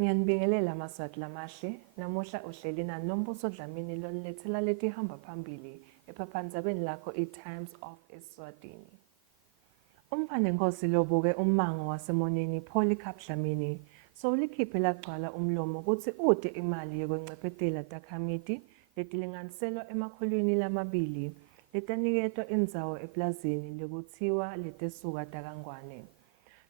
Ngiyanibingelela Maswati lamahle. Namuhla uhleli nani Nombuso Dlamini lonilethela letihamba phambili ephephandzabeni lakho iTimes of Eswatini. Umfanenkosi lobuke ummango waseMonini Polycarp Dlamini sowulikhiphe lagcwala umlomo ukuthi ude imali yokwencephetela takhamiti letilinganiselwa emakhulwini lamabili letaniketwa indzawo eplazini lekuthiwa letesuka takangwane.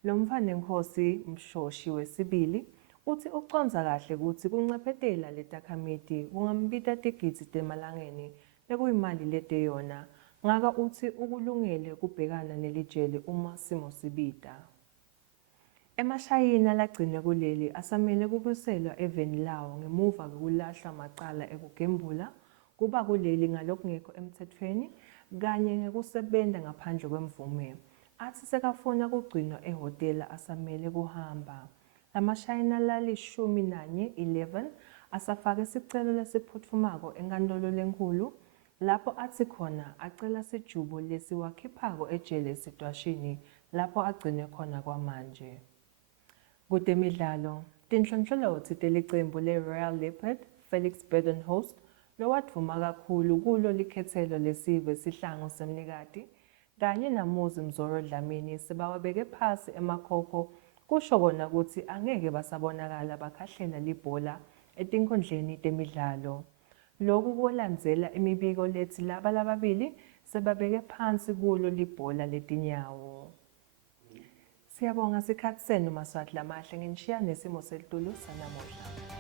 Lo mfanenkosi Mshoshi wesibili uthi ucondza kahle kutsi kuncephetela letakhamiti kungambita tigidzi temalangeni lekuyimali leteyona, ngaka uthi ukulungele kubhekana nelijele uma simo sibita. EmaShayina lagcine kuleli asamele kubuyiselwa eveni lawo ngemuva kokulahlwa macala ekugembula kuba kuleli ngalokungekho emtsetfweni kanye ngekusebenta ngaphandle kwemvume. Atsi sekafuna kugcinwa ehhotela asamele kuhamba. LaMashayina lali-11 asafake sicelo lesiphutfumako enkantolo lenkulu lapho atsi khona acela sijubo lesiwakhiphako ejele eSitwashini lapho agcinwe khona kwamanje. Kutemidlalo, tinhlonhlolotsi telicembu le-Royal Leopard Felix Badenhorst lowatfuma kakhulu kulo likhethelo lesive sihlangu semnikati kanye naMuzi Mzoro Dlamini sebawabeke phasi emakhokho kusho kona kutsi angeke basabonakala bakhahlela libhola etinkhundleni temidlalo. Loku kulandzela imibiko letsi laba lababili sebabeke phansi kulo libhola letinyawo. Siyabonga sikhatsi senu Maswati lamahle, nginishiya nesimo selitulu sanamuhla.